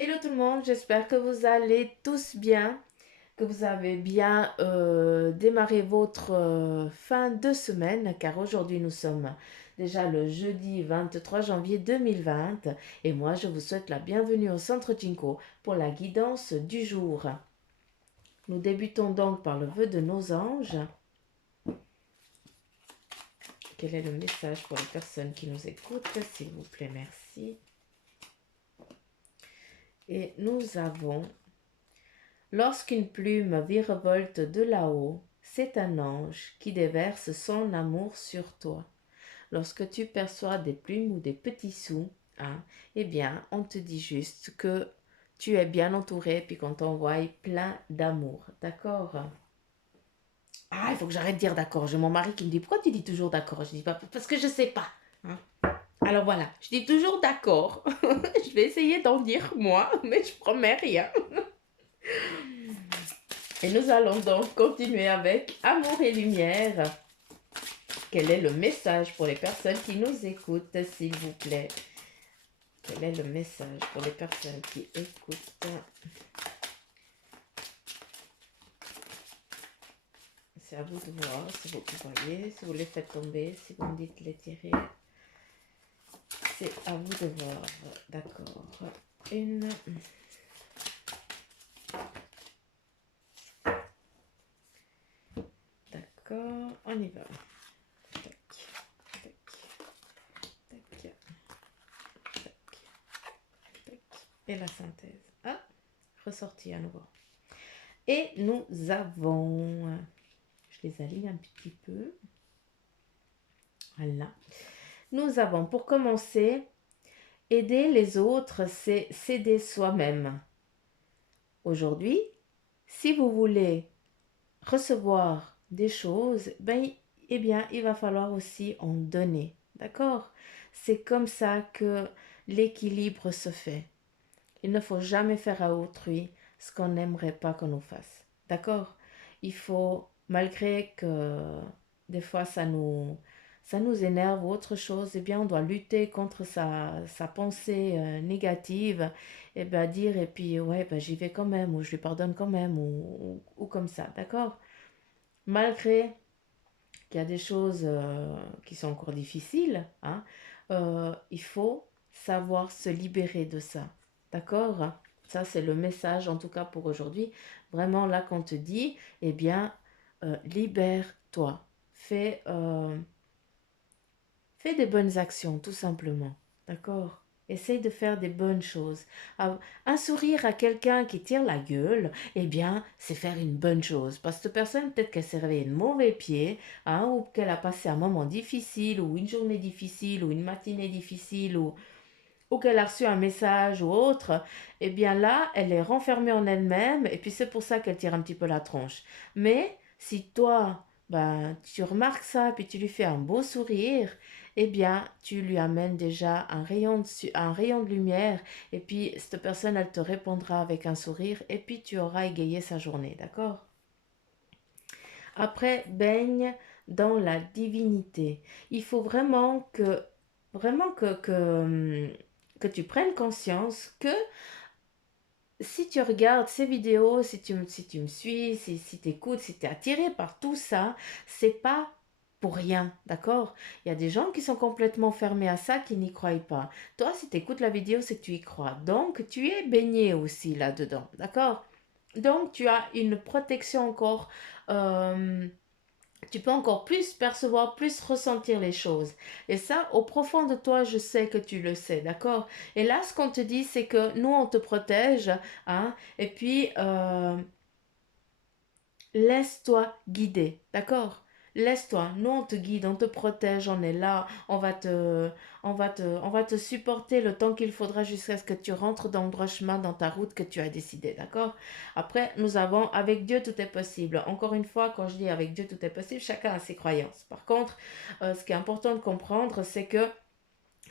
Hello tout le monde, j'espère que vous allez tous bien, que vous avez bien démarré votre fin de semaine, car aujourd'hui nous sommes déjà le jeudi 23 janvier 2020 et moi je vous souhaite la bienvenue au Centre Jinko pour la guidance du jour. Nous débutons donc par le vœu de nos anges. Quel est le message pour les personnes qui nous écoutent, s'il vous plaît, merci. Et nous avons lorsqu'une plume virevolte de là-haut, c'est un ange qui déverse son amour sur toi. Lorsque tu perçois des plumes ou des petits sous, hein, eh bien, on te dit juste que tu es bien entouré puis qu'on t'envoie plein d'amour. D'accord? Ah, il faut que j'arrête de dire d'accord. J'ai mon mari qui me dit pourquoi tu dis toujours d'accord? Je dis pas parce que je sais pas. Hein. Alors voilà, je dis toujours d'accord. Je vais essayer d'en dire moi, mais je promets rien. Et nous allons donc continuer avec Amour et Lumière. Quel est le message pour les personnes qui nous écoutent, s'il vous plaît? Quel est le message pour les personnes qui écoutent? C'est à vous de voir si vous voyez, si vous les faites tomber, si vous me dites les tirer. C'est à vous de voir. D'accord. Une. D'accord, on y va. Tac, tac, tac, tac, tac. Et la synthèse. Ah, ressorti à nouveau. Et nous avons, je les aligne un petit peu. Voilà. Nous avons pour commencer, aider les autres, c'est s'aider soi-même. Aujourd'hui, si vous voulez recevoir des choses, eh bien, il va falloir aussi en donner. D'accord? C'est comme ça que l'équilibre se fait. Il ne faut jamais faire à autrui ce qu'on n'aimerait pas qu'on nous fasse. D'accord? Il faut, malgré que des fois ça nous énerve ou autre chose, eh bien on doit lutter contre sa pensée négative et bien dire et puis ouais ben, j'y vais quand même ou je lui pardonne quand même ou comme ça. D'accord? Malgré qu'il y a des choses qui sont encore difficiles, hein, il faut savoir se libérer de ça. D'accord? Ça, c'est le message, en tout cas pour aujourd'hui. Vraiment, là, qu'on te dit, eh bien, libère-toi. Fais des bonnes actions, tout simplement. D'accord? Essaye de faire des bonnes choses. Un sourire à quelqu'un qui tire la gueule, eh bien, c'est faire une bonne chose. Parce que cette personne, peut-être qu'elle s'est réveillée de mauvais pied, hein, ou qu'elle a passé un moment difficile, ou une journée difficile, ou une matinée difficile, ou qu'elle a reçu un message ou autre, eh bien là, elle est renfermée en elle-même, et puis c'est pour ça qu'elle tire un petit peu la tronche. Mais si toi, ben, tu remarques ça, puis tu lui fais un beau sourire, eh bien, tu lui amènes déjà un rayon de lumière, et puis cette personne, elle te répondra avec un sourire, et puis tu auras égayé sa journée, d'accord? Après, baigne dans la divinité. Il faut vraiment que tu prennes conscience que si tu regardes ces vidéos, si tu me suis, si tu écoutes, si tu es attiré par tout ça, c'est pas pour rien, d'accord? Il y a des gens qui sont complètement fermés à ça, qui n'y croient pas. Toi, si tu écoutes la vidéo, c'est que tu y crois. Donc, tu es baigné aussi là-dedans, d'accord? Donc, tu as une protection encore. euh, Tu peux encore plus percevoir, plus ressentir les choses. Et ça, au profond de toi, je sais que tu le sais, d'accord? Et là, ce qu'on te dit, c'est que nous, on te protège, hein, et puis laisse-toi guider, d'accord? Laisse-toi, nous on te guide, on te protège, on est là, on va te supporter le temps qu'il faudra jusqu'à ce que tu rentres dans le droit chemin, dans ta route que tu as décidé, d'accord? Après, nous avons, avec Dieu, tout est possible. Encore une fois, quand je dis avec Dieu, tout est possible, chacun a ses croyances. Par contre, ce qui est important de comprendre, c'est que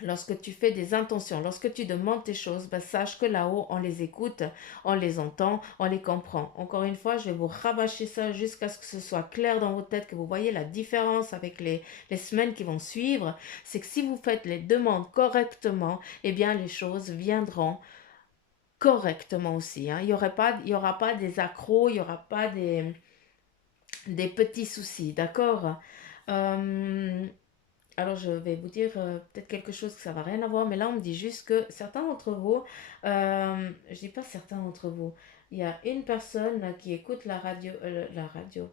lorsque tu fais des intentions, lorsque tu demandes tes choses, ben sache que là-haut, on les écoute, on les entend, on les comprend. Encore une fois, je vais vous rabâcher ça jusqu'à ce que ce soit clair dans votre tête, que vous voyez la différence avec les semaines qui vont suivre. C'est que si vous faites les demandes correctement, eh bien les choses viendront correctement aussi, hein. Il y aura pas des accros, il n'y aura pas des petits soucis, d'accord? Euh, alors, je vais vous dire peut-être quelque chose que ça va rien avoir, mais là, on me dit juste que certains d'entre vous, je dis pas certains d'entre vous, il y a une personne qui écoute la radio.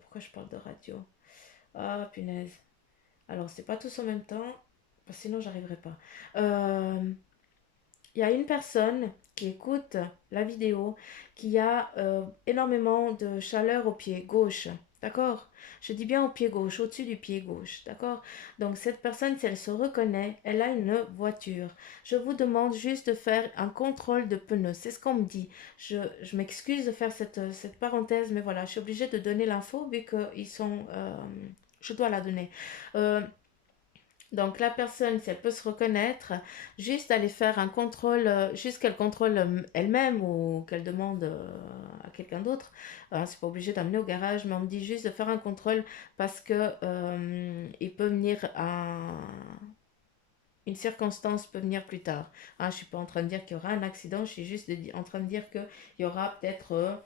Pourquoi je parle de radio? Ah, punaise. Alors, c'est pas tous en même temps, parce que sinon, j'arriverai pas. Euh, il y a une personne qui écoute la vidéo qui a énormément de chaleur au pied gauche. D'accord? Je dis bien au pied gauche, au-dessus du pied gauche. D'accord? Donc cette personne, si elle se reconnaît, elle a une voiture. Je vous demande juste de faire un contrôle de pneus. C'est ce qu'on me dit. Je m'excuse de faire cette parenthèse, mais voilà, je suis obligée de donner l'info vu qu'ils sont... je dois la donner. Euh, donc la personne, si elle peut se reconnaître, juste aller faire un contrôle, juste qu'elle contrôle elle-même ou qu'elle demande à quelqu'un d'autre. C'est pas obligé d'amener au garage, mais on me dit juste de faire un contrôle parce que il peut venir une circonstance peut venir plus tard. Je suis pas en train de dire qu'il y aura un accident, je suis juste en train de dire qu'il y aura peut-être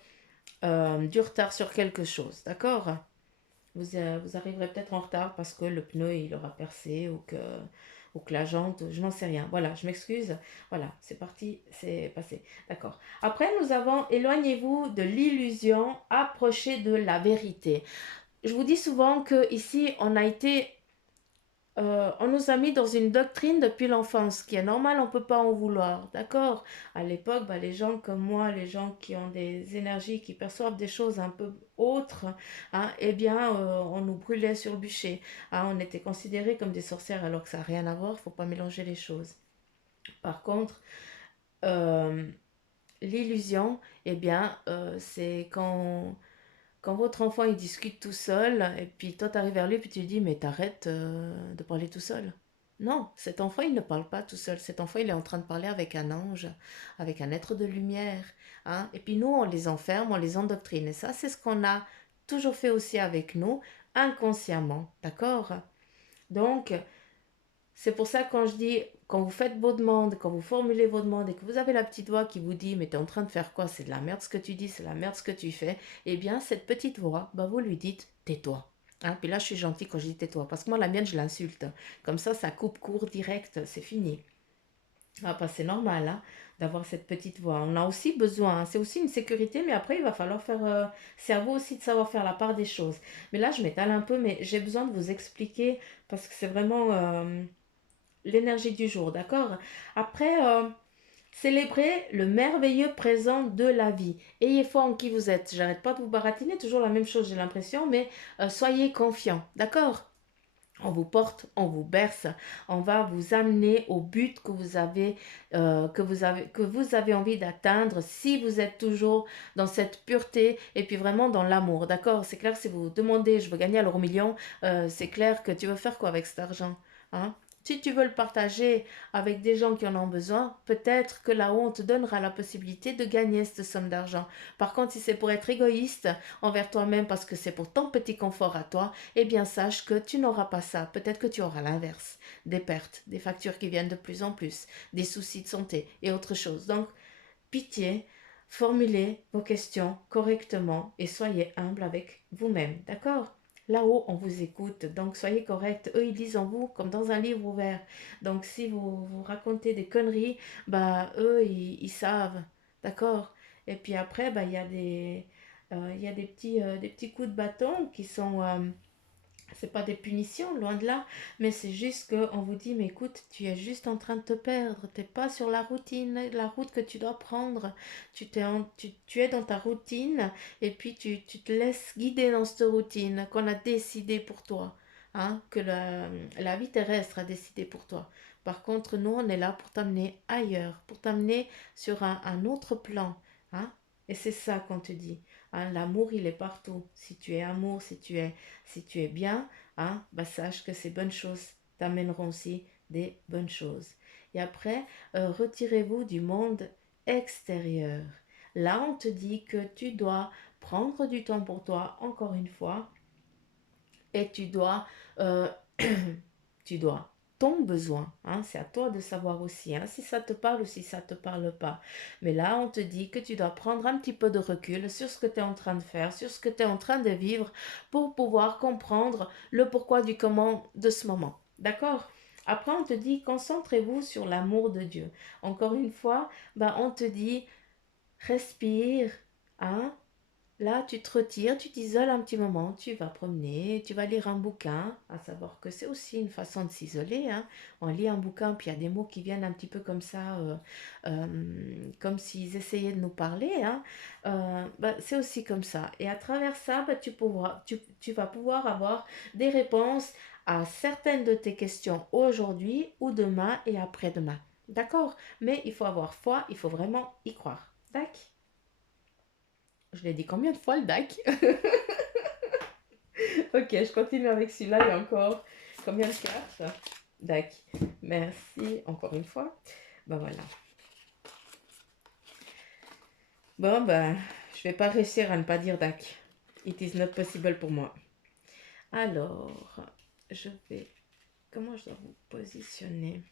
du retard sur quelque chose, d'accord? Vous arriverez peut-être en retard parce que le pneu il aura percé ou que la jante, je n'en sais rien. Voilà, je m'excuse. Voilà, c'est parti, c'est passé. D'accord. Après, nous avons éloignez-vous de l'illusion, approchez de la vérité. Je vous dis souvent que ici, on nous a mis dans une doctrine depuis l'enfance, qui est normal, on ne peut pas en vouloir, d'accord? À l'époque, bah, les gens comme moi, les gens qui ont des énergies, qui perçoivent des choses un peu autres, hein, eh bien, on nous brûlait sur le bûcher. On était considérés comme des sorcières alors que ça n'a rien à voir, il ne faut pas mélanger les choses. Par contre, euh, l'illusion, eh bien, c'est quand votre enfant il discute tout seul, et puis toi tu arrives vers lui, puis tu lui dis, mais t'arrêtes de parler tout seul. Non, cet enfant il ne parle pas tout seul. Cet enfant il est en train de parler avec un ange, avec un être de lumière, hein. Et puis nous on les enferme, on les endoctrine. Et ça c'est ce qu'on a toujours fait aussi avec nous, inconsciemment, d'accord? Donc c'est pour ça que quand je dis, quand vous faites vos demandes, quand vous formulez vos demandes et que vous avez la petite voix qui vous dit, mais t'es en train de faire quoi? C'est de la merde ce que tu dis, c'est de la merde ce que tu fais. Eh bien, cette petite voix, bah, vous lui dites, tais-toi. Hein, puis là, je suis gentille quand je dis tais-toi, parce que moi, la mienne, je l'insulte. Comme ça coupe court direct, c'est fini. Bah, c'est normal hein, d'avoir cette petite voix. On a aussi besoin, hein. C'est aussi une sécurité, mais après, il va falloir faire... c'est à vous aussi de savoir faire la part des choses. Mais là, je m'étale un peu, mais j'ai besoin de vous expliquer, parce que c'est vraiment l'énergie du jour, d'accord? Après, célébrez le merveilleux présent de la vie. Ayez foi en qui vous êtes. J'arrête pas de vous baratiner, toujours la même chose, j'ai l'impression, mais soyez confiants, d'accord? On vous porte, on vous berce, on va vous amener au but que vous avez envie d'atteindre si vous êtes toujours dans cette pureté et puis vraiment dans l'amour, d'accord? C'est clair, si vous demandez, je veux gagner à l'euro million, c'est clair que tu veux faire quoi avec cet argent, hein? Si tu veux le partager avec des gens qui en ont besoin, peut-être que là-haut on te donnera la possibilité de gagner cette somme d'argent. Par contre, si c'est pour être égoïste envers toi-même parce que c'est pour ton petit confort à toi, eh bien sache que tu n'auras pas ça. Peut-être que tu auras l'inverse. Des pertes, des factures qui viennent de plus en plus, des soucis de santé et autre chose. Donc, pitié, formulez vos questions correctement et soyez humble avec vous-même. D'accord? Là-haut, on vous écoute, donc soyez correct. Eux, ils lisent en vous comme dans un livre ouvert. Donc, si vous racontez des conneries, bah, eux, ils savent. D'accord? Et puis après, bah, il y a des petits coups de bâton qui sont c'est pas des punitions, loin de là, mais c'est juste qu'on vous dit, mais écoute, tu es juste en train de te perdre, t'es pas sur la routine, la route que tu dois prendre, tu es dans ta routine, et puis tu te laisses guider dans cette routine qu'on a décidé pour toi, hein, que la vie terrestre a décidé pour toi. Par contre, nous, on est là pour t'amener ailleurs, pour t'amener sur un autre plan, hein, et c'est ça qu'on te dit. Hein, l'amour, il est partout. Si tu es amour, si tu es bien, hein, bah sache que ces bonnes choses t'amèneront aussi des bonnes choses. Et après, retirez-vous du monde extérieur. Là, on te dit que tu dois prendre du temps pour toi, encore une fois, et tu dois, tu dois. ton besoin. Hein. C'est à toi de savoir aussi hein, si ça te parle ou si ça ne te parle pas. Mais là, on te dit que tu dois prendre un petit peu de recul sur ce que tu es en train de faire, sur ce que tu es en train de vivre pour pouvoir comprendre le pourquoi du comment de ce moment. D'accord? Après, on te dit, concentrez-vous sur l'amour de Dieu. Encore une fois, on te dit, respire, hein, là, tu te retires, tu t'isoles un petit moment, tu vas promener, tu vas lire un bouquin, à savoir que c'est aussi une façon de s'isoler. Hein. On lit un bouquin, puis il y a des mots qui viennent un petit peu comme ça, comme s'ils essayaient de nous parler. Hein. C'est aussi comme ça. Et à travers ça, tu vas pouvoir avoir des réponses à certaines de tes questions aujourd'hui ou demain et après-demain. D'accord? Mais il faut avoir foi, il faut vraiment y croire. D'accord? Je l'ai dit combien de fois le DAC? Ok, je continue avec celui-là. Il y a encore combien de cartes? DAC. Merci encore une fois. Voilà. Bon, je vais pas réussir à ne pas dire DAC. It is not possible pour moi. Alors, je vais... Comment je dois vous positionner?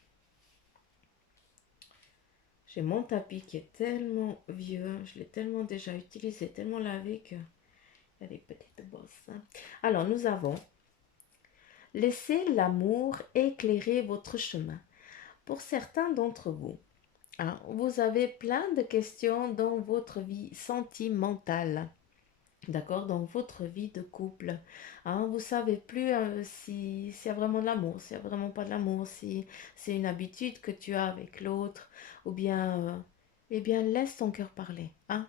J'ai mon tapis qui est tellement vieux. Je l'ai tellement déjà utilisé, tellement lavé que... Il y a des petites bosses. Alors, nous avons... Laissez l'amour éclairer votre chemin. Pour certains d'entre vous, hein, vous avez plein de questions dans votre vie sentimentale, d'accord, dans votre vie de couple. Hein, vous savez plus si s'il y a vraiment de l'amour, s'il n'y a vraiment pas de l'amour, si c'est une habitude que tu as avec l'autre, ou bien, eh bien, laisse ton cœur parler. Hein,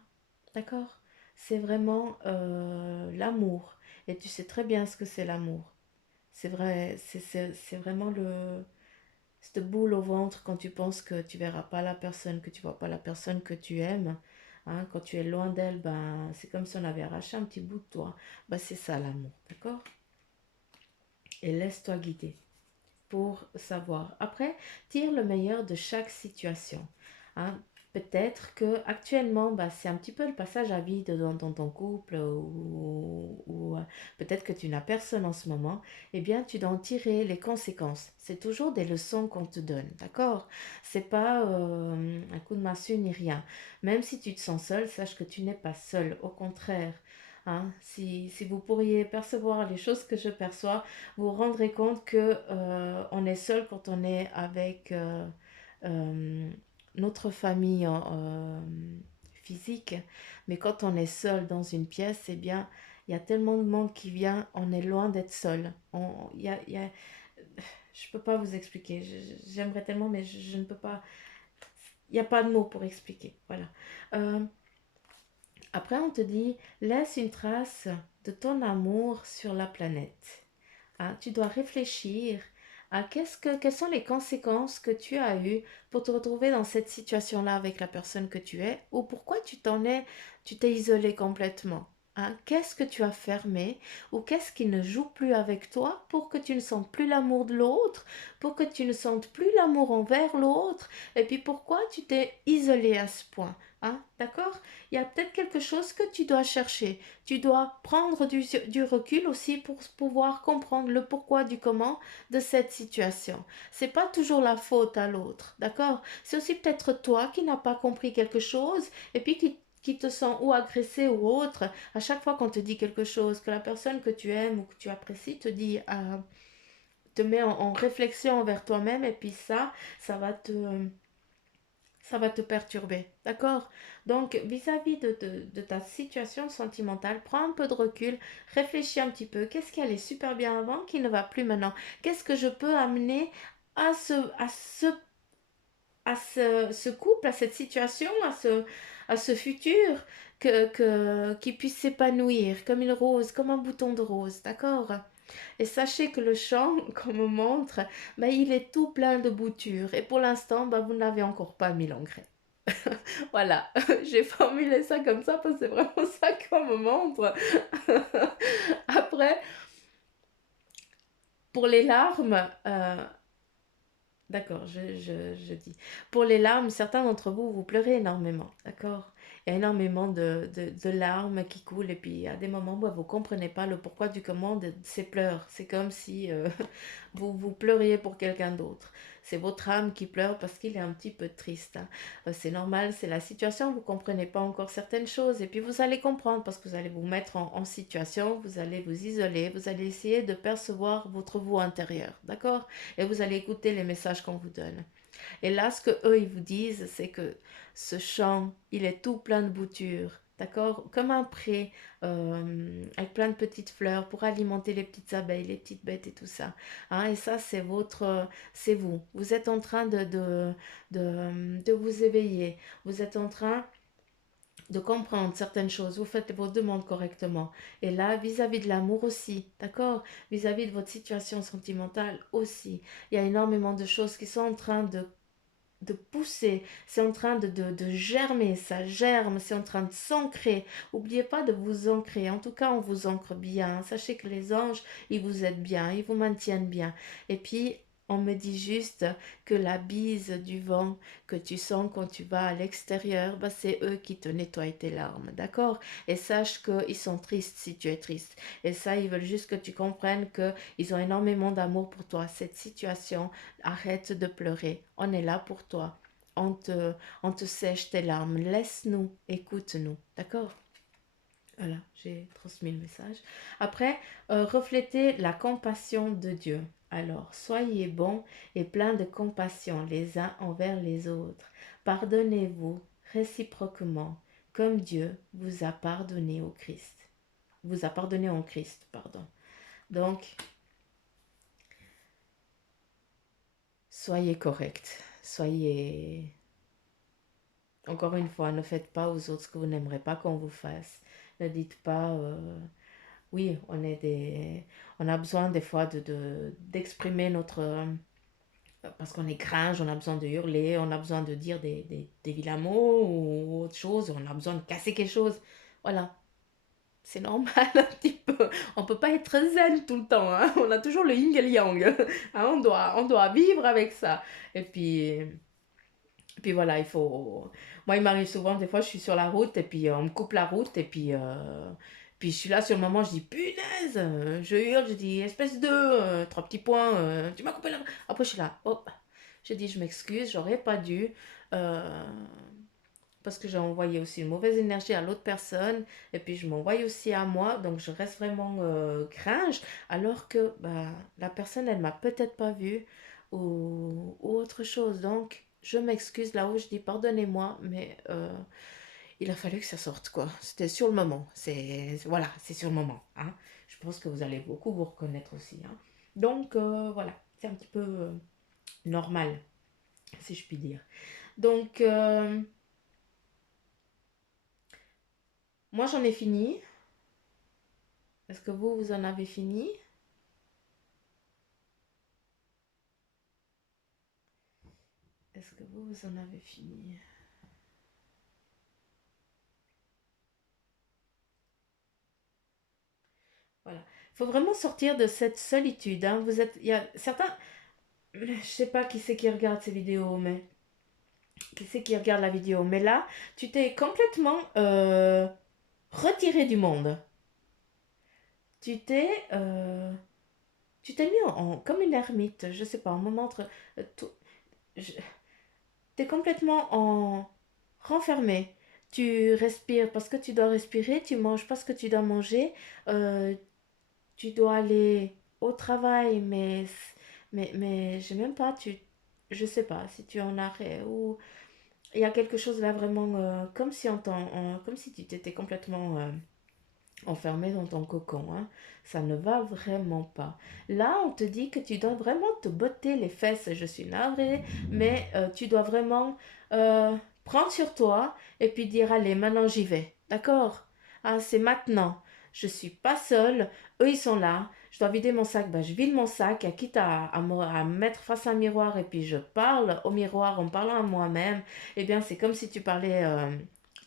d'accord? C'est vraiment l'amour. Et tu sais très bien ce que c'est l'amour. C'est vrai, c'est vraiment cette boule au ventre quand tu penses que tu verras pas la personne, que tu vois pas la personne que tu aimes. Hein, quand tu es loin d'elle, c'est comme si on avait arraché un petit bout de toi. C'est ça l'amour, d'accord? Et laisse-toi guider pour savoir. Après, tire le meilleur de chaque situation. Hein. Peut-être que actuellement, c'est un petit peu le passage à vide dans ton couple ou peut-être que tu n'as personne en ce moment. Eh bien, tu dois en tirer les conséquences. C'est toujours des leçons qu'on te donne, d'accord? C'est pas un coup de massue ni rien. Même si tu te sens seul, sache que tu n'es pas seul. Au contraire. Hein, si vous pourriez percevoir les choses que je perçois, vous vous rendrez compte que on est seul quand on est avec euh, notre famille physique, mais quand on est seul dans une pièce, eh bien, il y a tellement de monde qui vient, on est loin d'être seul. Je peux pas vous expliquer. J'aimerais tellement, mais je ne peux pas. Il n'y a pas de mots pour expliquer. Voilà. Euh, Après, on te dit, laisse une trace de ton amour sur la planète. Hein, tu dois réfléchir à quelles sont les conséquences que tu as eues pour te retrouver dans cette situation-là avec la personne que tu es ou pourquoi tu t'es isolé complètement. Hein, qu'est-ce que tu as fermé ou qu'est-ce qui ne joue plus avec toi pour que tu ne sentes plus l'amour de l'autre, pour que tu ne sentes plus l'amour envers l'autre et puis pourquoi tu t'es isolé à ce point. Hein, d'accord? Il y a peut-être quelque chose que tu dois chercher. Tu dois prendre du recul aussi pour pouvoir comprendre le pourquoi du comment de cette situation. C'est pas toujours la faute à l'autre, d'accord? C'est aussi peut-être toi qui n'as pas compris quelque chose et puis qui te sent ou agressé ou autre. À chaque fois qu'on te dit quelque chose, que la personne que tu aimes ou que tu apprécies te dit, te met en réflexion envers toi-même et puis ça va te perturber, d'accord? Donc, vis-à-vis de ta situation sentimentale, prends un peu de recul, réfléchis un petit peu. Qu'est-ce qui allait super bien avant qui ne va plus maintenant? Qu'est-ce que je peux amener à ce couple, à cette situation, à ce futur qui puisse s'épanouir comme une rose, comme un bouton de rose, d'accord? Et sachez que le champ, comme montre, il est tout plein de boutures. Et pour l'instant, vous n'avez encore pas mis l'engrais. Voilà, j'ai formulé ça comme ça parce que c'est vraiment ça qu'on me montre. Après, pour les larmes, D'accord, je dis. Pour les larmes, certains d'entre vous, vous pleurez énormément, d'accord? Il y a énormément de larmes qui coulent et puis à des moments où vous ne comprenez pas le pourquoi du comment de ces pleurs. C'est comme si vous pleuriez pour quelqu'un d'autre. C'est votre âme qui pleure parce qu'il est un petit peu triste, hein. C'est normal, c'est la situation, vous ne comprenez pas encore certaines choses et puis vous allez comprendre parce que vous allez vous mettre en situation, vous allez vous isoler, vous allez essayer de percevoir votre vous intérieur, d'accord? Et vous allez écouter les messages qu'on vous donne. Et là, ce que eux ils vous disent, c'est que ce champ, il est tout plein de boutures, d'accord? Comme un pré, avec plein de petites fleurs pour alimenter les petites abeilles, les petites bêtes et tout ça, hein. Et ça, c'est votre, c'est vous. Vous êtes en train de vous éveiller. Vous êtes en train de comprendre certaines choses, vous faites vos demandes correctement. Et là, vis-à-vis de l'amour aussi, d'accord? Vis-à-vis de votre situation sentimentale aussi. Il y a énormément de choses qui sont en train de pousser, c'est en train de germer, ça germe, c'est en train de s'ancrer. N'oubliez pas de vous ancrer, en tout cas on vous ancre bien. Sachez que les anges, ils vous aident bien, ils vous maintiennent bien. Et puis, on me dit juste que la bise du vent que tu sens quand tu vas à l'extérieur, bah, c'est eux qui te nettoient tes larmes, d'accord? Et sache qu'ils sont tristes si tu es triste. Et ça, ils veulent juste que tu comprennes qu'ils ont énormément d'amour pour toi. Cette situation, arrête de pleurer. On est là pour toi. On te sèche tes larmes. Laisse-nous, écoute-nous. D'accord? Voilà, j'ai transmis le message. Après, reflétez la compassion de Dieu. Alors, soyez bons et pleins de compassion les uns envers les autres. Pardonnez-vous réciproquement, comme Dieu vous a pardonné au Christ. Vous a pardonné en Christ, pardon. Donc, soyez corrects. Soyez Encore une fois, ne faites pas aux autres ce que vous n'aimerez pas qu'on vous fasse. Ne dites pas, oui, on a besoin des fois d'exprimer notre, parce qu'on est cringe, on a besoin de hurler, on a besoin de dire des vilains mots ou autre chose, on a besoin de casser quelque chose. Voilà, c'est normal un petit peu. On peut pas être zen tout le temps, hein. On a toujours le yin et le yang. Hein, on doit vivre avec ça. Et puis voilà, il faut. Moi, il m'arrive souvent, des fois, je suis sur la route et puis on me coupe la route et puis je suis là sur le moment, je dis punaise, je hurle, je dis espèce de trois petits points, tu m'as coupé la route. Après, je suis là, hop, je dis je m'excuse, j'aurais pas dû. euh, Parce que j'ai envoyé aussi une mauvaise énergie à l'autre personne et puis je m'envoie aussi à moi, donc je reste vraiment cringe alors que bah, la personne elle m'a peut-être pas vue ou autre chose, donc je m'excuse là où je dis pardonnez-moi mais il a fallu que ça sorte quoi, c'était sur le moment, voilà, c'est sur le moment, hein. Je pense que vous allez beaucoup vous reconnaître aussi, hein. Donc voilà, c'est un petit peu normal si je puis dire. Donc moi j'en ai fini. Est-ce que vous en avez fini? Est-ce que vous en avez fini? Voilà. Il faut vraiment sortir de cette solitude, hein. Il y a certains, je sais pas qui c'est qui regarde ces vidéos, mais qui c'est qui regarde la vidéo. Mais là, tu t'es complètement retiré du monde. Tu t'es, euh, tu t'es mis comme une ermite. Je sais pas, un moment entre, je- t'es complètement renfermé. Tu respires parce que tu dois respirer, tu manges parce que tu dois manger, euh, tu dois aller au travail, mais je sais même pas, je sais pas si tu es en arrêt ou il y a quelque chose là vraiment comme si comme si tu t'étais complètement enfermé dans ton cocon, hein. Ça ne va vraiment pas. Là, on te dit que tu dois vraiment te botter les fesses. Je suis navrée, mais tu dois vraiment euh, prendre sur toi et puis dire allez, maintenant j'y vais. D'accord? Ah, c'est maintenant. Je suis pas seule. Eux, ils sont là. Je dois vider mon sac. Ben, je vide mon sac, quitte à me mettre face à un miroir et puis je parle au miroir en parlant à moi-même. Eh bien, c'est comme si tu parlais.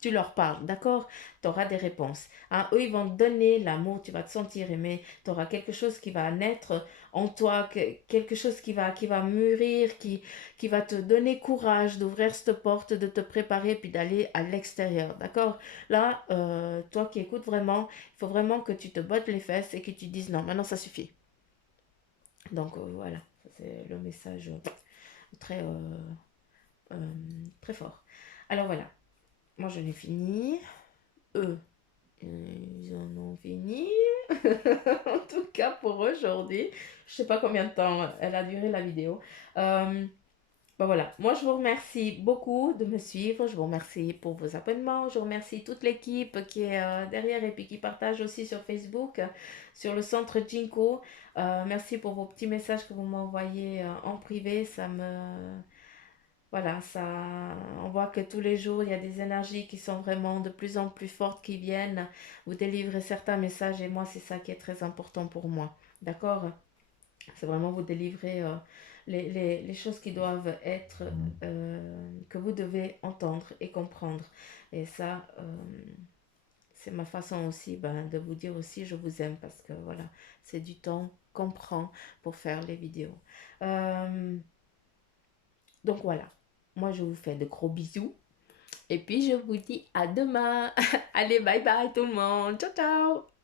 tu leur parles, d'accord? Tu auras des réponses. Hein, eux, ils vont te donner l'amour, tu vas te sentir aimé, tu auras quelque chose qui va naître en toi, quelque chose qui va mûrir, qui va te donner courage d'ouvrir cette porte, de te préparer, puis d'aller à l'extérieur, d'accord? Là, toi qui écoutes vraiment, il faut vraiment que tu te bottes les fesses et que tu dises non, maintenant ça suffit. Donc voilà, c'est le message très, euh, très fort. Alors voilà, moi je l'ai fini. Eux, ils en ont fini. En tout cas pour aujourd'hui. Je sais pas combien de temps elle a duré la vidéo. Ben voilà, moi je vous remercie beaucoup de me suivre, je vous remercie pour vos abonnements, je remercie toute l'équipe qui est derrière et puis qui partage aussi sur Facebook, sur le centre Jinko. Merci pour vos petits messages que vous m'envoyez en privé, ça me... Voilà, ça, on voit que tous les jours, il y a des énergies qui sont vraiment de plus en plus fortes qui viennent vous délivrer certains messages et moi, c'est ça qui est très important pour moi. D'accord? C'est vraiment vous délivrer les choses qui doivent être, que vous devez entendre et comprendre. Et ça, c'est ma façon aussi ben, de vous dire aussi je vous aime parce que voilà, c'est du temps qu'on prend pour faire les vidéos. Euh, donc voilà, moi je vous fais de gros bisous. Et puis je vous dis à demain. Allez, bye bye tout le monde. Ciao, ciao.